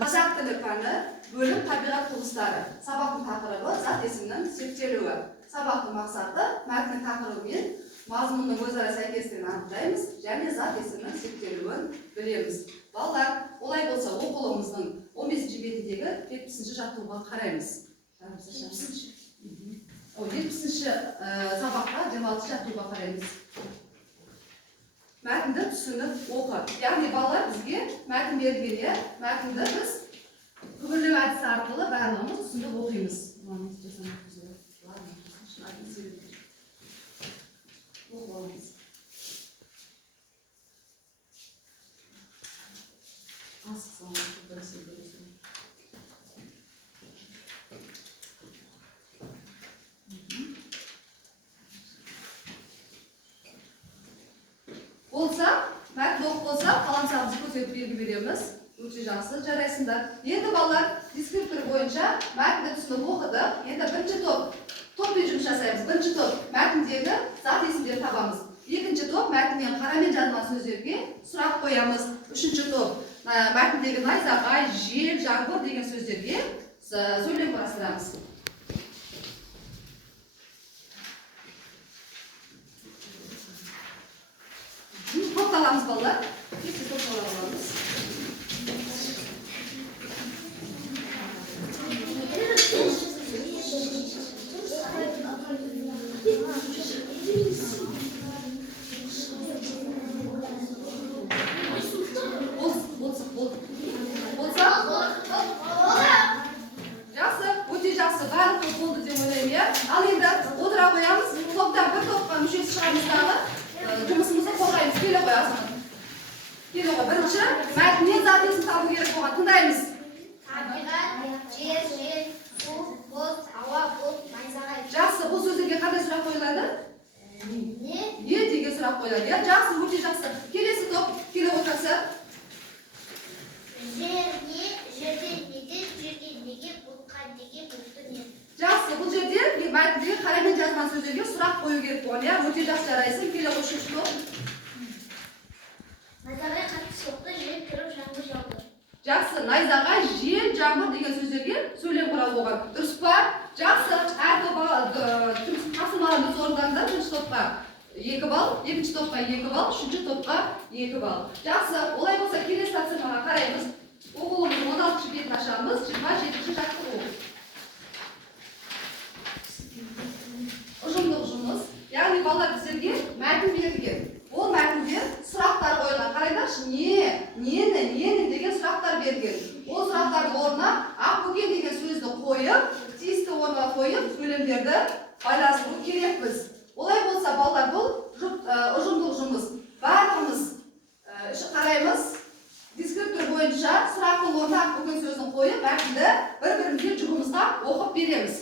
Қазақ тілі пәні бөлім табиғат құбылыстары. Сабақтың тақырыбы зат есімнің зерттелуі. Сабақтың мақсаты мәтіннің тақырыбы мен мазмұнның өзара сәйкестігін анықтаймыз және зат есімнің зерттелуін білеміз. Балалар, олай болса оқулығымыздың 15-ші бетіндегі 70-ші жаттығуға қараймыз. 70-ші сабақта 26-ші жаттығуға қараймыз. Мәтінді түсініп оқы. Яғни балалар бізге мәтін берген, мәтінді біз күбірлеу әдісі арқылы барлығымыз түсініп оқимыз. Болса, мәтін оқып болса, қаламсағымызды көтеріп белгі береміз. Өте жақсы, жарайсыңдар. Енді балалар дискриптор бойынша мәтінді түсініп оқыдық. Енді бірінші топпен жұмыс жасаймыз. Бірінші топ мәтіндегі зат есімдерін табамыз. Екінші топ мәтіннен қарамен жазылған сөздерге сұрақ қоямыз. Үшінші топ мәтіндегі найзағай, жел, жаңбыр деген сөздерге сөйлем құрастырамыз. Тоқталамыз балалар. Кесте тоқталамыз. Жақсы, өте жақсы. Барлық топ болды деп ойлаймын. Ал енді отыра қоямыз. Топтан бір топқа мүшесі шығарымыздағы жұмысымызды қорғаймыз. Келе қой азамат. Келе қой. Бірінші мәтіннен зат есім табу керек болған. Тыңдаймыз. Табиғат, жер, су, бұлт, ауа, бұлт, найзағай. Жақсы, бұл сөздерге қандай сұрақ қойылады? Не деген сұрақ қойылады. Жақсы, өте жақсы. Келесі топ, келе отырса. Жерде неде, жерге неге, бұлтқа неге, бұлтты не. Жақсы, бұл жерде мәтіндегі қарамен жазған сөздерге сұрақ қою керек болған. Өте жақсы жарайсың. Келе үшінші топ. Найзағай қатты соқты, жел тұрып, жаңбыр жауды. Жақсы, найзағай, жел, жаңбыр деген сөздерге сөйлем құрал болған. Дұрыс па? Жақсы, әр тапсырмаларымыз орындалды. Бірінші топқа 2 балл, екінші топқа 2 балл, үшінші топқа 2 балл. Жақсы, олай болса келесі тапсырмаға қараймыз. Оқулығымыздың 16-ші бетін ашамыз, 27-ші жаттығу. Ұжымдық жұмыс. Яғни балалар біздерге мәтін берілген. Ол мәтінде сұрақтар қойылған. Қарайдаршы, нені деген сұрақтар берілген. Ол сұрақтардың орнына ақбөкен деген сөзді қойып, тиісті орынға қойып, сөйлемдерді байластыру керекпіз. Олай болса, балалар, бұл ұжымдық жұмыс. Барлығымыз қараймыз. Дискриптор бойынша сұрақтың орнына ақбөкен сөзін қойып, мәтінді бір-бірімізге жұбымызға оқып береміз.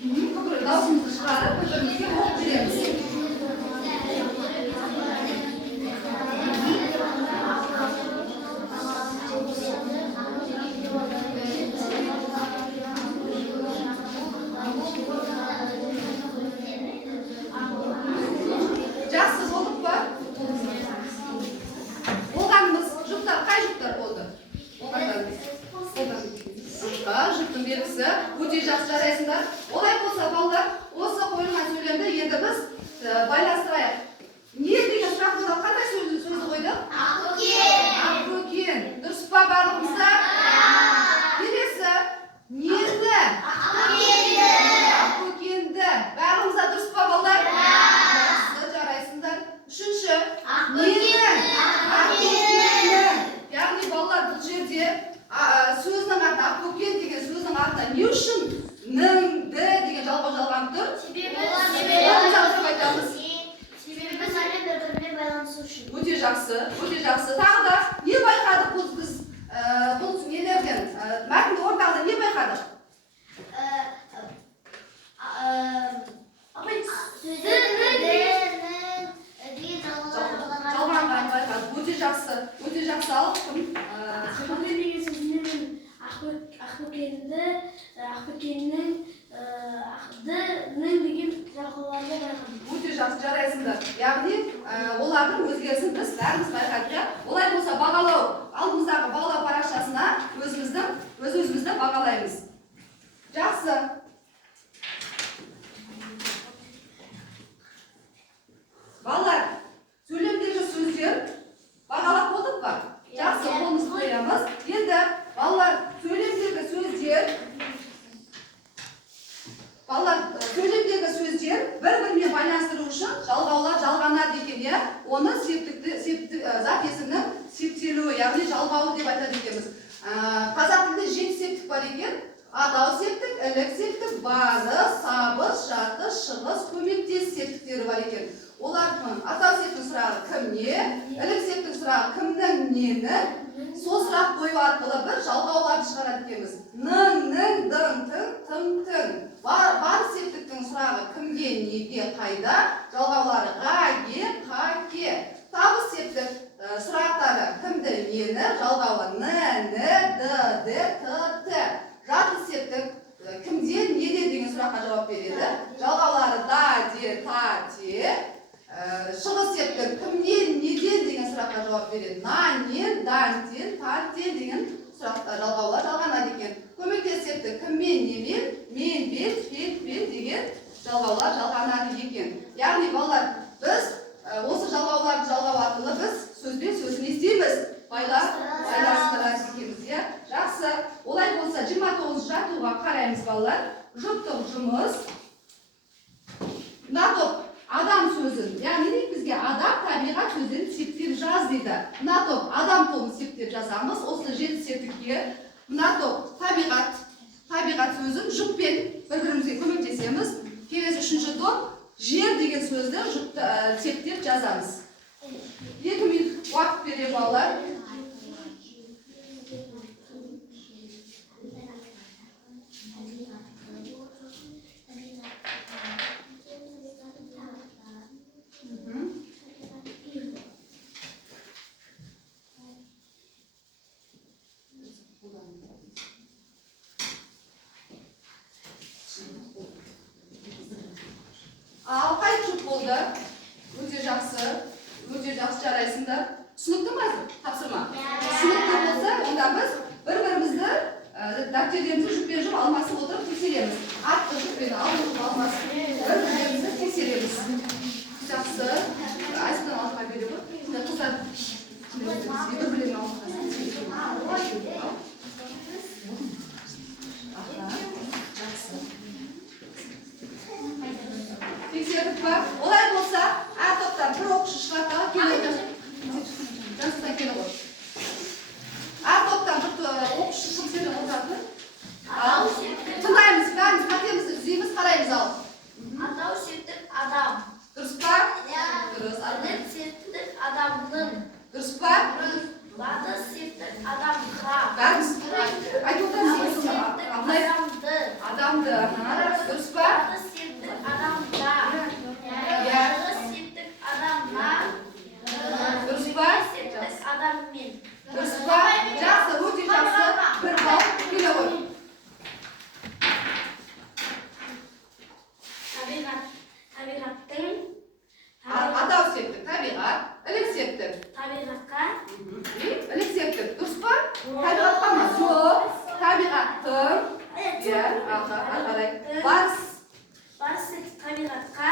Даусымызды шығарып, бір-бірімізге оқып береміз. Жақсы болдық па? Болғанымыз жұптар, қай жұптар болды? Жұптың белгісі өте жақсы жарайсыңдар. Олай болса, балалар, осы қойылған сөйлемді енді біз байластырайық. Не деген сұрақ қойды? Қандай сөзді қойды? Ақбөкен. Дұрыс па барлығымызда? Келесі. Нені? Ақбөкенді. Барлығымызда дұрыс па балалар? Жақсы жарайсыңдар. Үшінші. Ақбөкенді. Яғни балалар бұл жерде сөздің аты ақбөкен деген сөздің аты не үшін ніңді деген жалған тұр? Себебі сәлем бір-біріне байланысу үшін. Өте жақсы, өте жақсы. Тағы да не байқадық біз бұл нелерден? Мәтінді орындағыда не байқадық? Жалғанған байқадық. Өте жақсы, өте жақсы алып. Ақбөкеннің деген жалғауларды байқадым. Өте жақсы жарайсыңдар. Яғни олардың өзгерісін біз бәріміз байқадық. Олай болса бағалау алдымыздағы бағалау парақшасына бағалаймыз. Жақсы. Балалар, сөйлемдегі сөздер бағалап болдық па? Жақсы, қолымызды қоямыз. Енді балалар, сөйлемдегі сөздер бір-бірімен байланыстыру үшін жалғаулар жалғанады екен, иә? Оны зат есімнің септелуі, яғни жалғауы деп айтады екенбіз. Қазақ тілінде 7 септік бар екен. Адау септік, ілік септік, барыс, сабыс, жатыс, шығыс, көмектес септіктері бар екен. Олардың атау септің сұрағы кімне, ілік септің сұрағы кімнің, нені, сол сұрақ қою арқылы бір жалғауларды шығарады екенбіз. Ның, ның, дың, тың, тың, тың. Бар септіктің сұрағы кімге, неге, қайда, жалғаулары ға, ге, қа, ке. Табыс септік сұрақтары кімді, нені, жалғауы н, н, д, д, т, т. Жатыс септік кімден, неден деген сұраққа жауап береді. Жалғаулары да, де, та, те. Шығыс септік кімден, неден деген сұраққа жауап береді. На, нен, дан, тен, тан, тен деген сұрақта жалғаулар жалғанады екен. Көмектес септік кіммен, немен, мен, бен, бен деген жалғаулар жалғанады екен. Яғни балалар, біз осы жалғауларды жалғау арқылы біз сөзбен сөзін естейміз. Байланыстырады екенбіз, иә? Жақсы. Олай болса 29 жатуға қараймыз балалар. Жұптық жұмыс. Мына топ адам сөзін, яғни бізге адам табиғат сөздерін септеп жаз дейді. Мына топ адам тобын септеп жазамыз. Осы 7 септікке мына топ табиғат сөзін жұппен бір-бірімізге көмектесеміз. Келесі 3-ші топ жер деген сөзді септеп жазамыз. 2 минут уақыт бере балалар. Ал қай жұп болды? Өте жақсы жарайсыңдар. Түсінікті ме тапсырма? Түсінікті болса, онда біз бір-бірімізді дәптерімізді жұппен жұп алмасып отырып тексереміз. Атты жұппен алмасып бір-бірімізді тексереміз. Жақсы. Айсыдан алға бере ғой. Қыздар бір-бірін алға. Тексердік па? Олай болса, әр топтан бір оқушы шығартаға келеді. Жасыдан келі ғой. Әр топтан бір оқушы тексерді отыратын. Тыңдаймыз, бәріміз қатемізді үзейміз, қараймыз ал. Атау септік адам. Дұрыс па? Дұрыс. Ілік септік адамның. Дұрыс па? Батыс септік адамға. Бәріміз айтып отырмыз. Адамды. Дұрыс па? Батыс септік адамға. Шығыс септік адамға. Дұрыс па? Септік адаммен. Дұрыс па? Жақсы, өте жақсы. Бір бал келе ғой. Табиғаттың. Атау септік, табиғат. Ілік септік. Табиғатқа. Ілік септік. Дұрыс па? Табиғатқа ма? Жоқ. Табиғаттың. Иә, қарай. Барыс септік табиғатқа.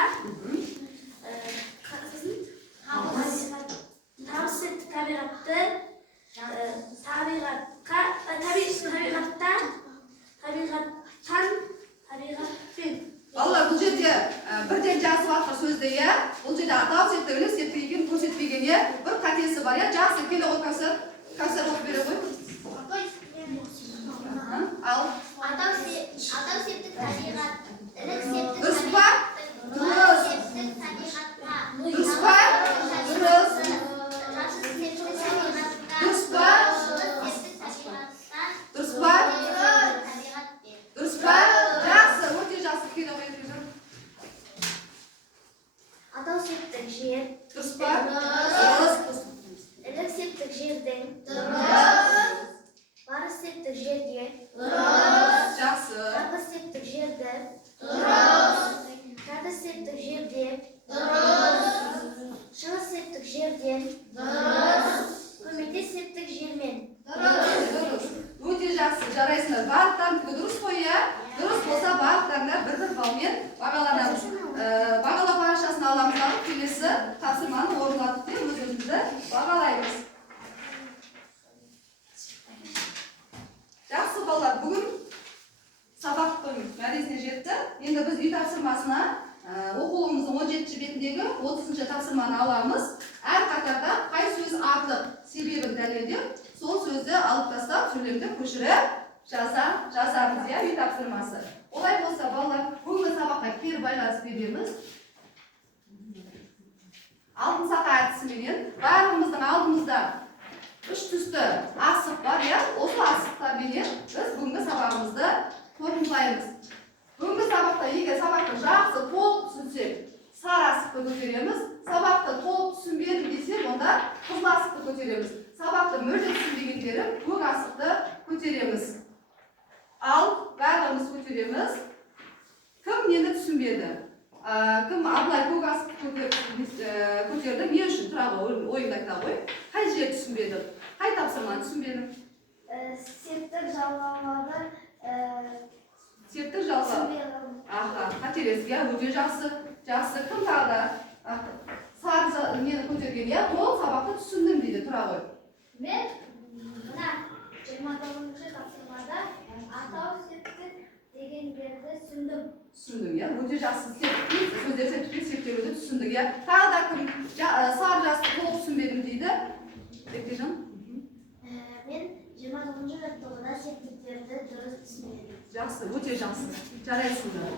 Табыс септік табиғатты. Табиғатпен. Балалар, бұл жерде бірден жазып атыр сөзді, иә? Бұл жерде атау септік, ілік септік екенін көрсетпеген, иә? Бір қатесі бар, иә? Жақсы, келе ғой кәсір. Кәсір оқып бере ғой. Ал. Атау септік табиғат. Ілік септік Дұрыс па? Дұрыс. Септік табиғатқа. Дұрыс па? Дұрыс. Жатыс септік табиғатқа. Дұрыс па? Дұрыс па? Дұрыс па? Жақсы, өте жақсы. Келе ғой. Атау септік жер. Дұрыс па? Дұрыс. Ілік септік жерде. жарайсыңдар. Барлықтарыңыздікі дұрыс қой, иә? Дұрыс болса барлықтарыңа бір балмен бағаланамыз. Бағалау парақшасын аламыз да келесі тапсырманы орындадық деп өзімізді бағалаймыз. Жақсы балалар, бүгін сабақтың мәресіне жетті. Енді біз үй тапсырмасына оқулығымыздың 17 бетіндегі 30-шы тапсырманы аламыз. Әр қатарда қай сөз артық себебін дәлелдеп, сол сөзді алып тастап, сөйлемді көшіріп жазамыз, иә, үй тапсырмасы. Олай болса, балалар, бүгінгі сабаққа кері байланыс береміз. Алтын сақа әдісіменен барлығымыздың алдымызда 3 түсті асық бар, иә? Осы асықтарменен біз бүгінгі сабағымызды қорытындылаймыз. Бүгінгі сабақта егер сабақты жақсы толық түсінсек, сары асықты көтереміз. Сабақты толық түсінбедім десек, онда қызыл асықты көтереміз. Сабақты мүлде түсінбегендері көк асықты көтереміз. Ал барлығымыз көтереміз. Кім нені түсінбеді? Кім Абылай көк асықты көтерді? Не үшін? Тұрағы ойыңды айта ғой. Қай жер түсінбеді? Қай тапсырманы түсінбеді? Септік жалғамады. Септік жалғамады. Қателесіз, иә, өте жақсы. Жақсы. Кім тағы да сары нені көтерген, иә? Ол сабақты түсіндім дейді, тұра ғой. Мен мына 29-шы тапсырмада атау септік дегендерді түсіндім. Түсіндім, иә? Өте жақсы. Сөздер септікпен септеуді түсіндік, иә? Тағы да кім сары жасты толық түсінбедім дейді? Бекежан? Мен 29-шы жаттығуда септіктерді дұрыс түсіндім. Жақсы, өте жақсы. Жарайсыңдар.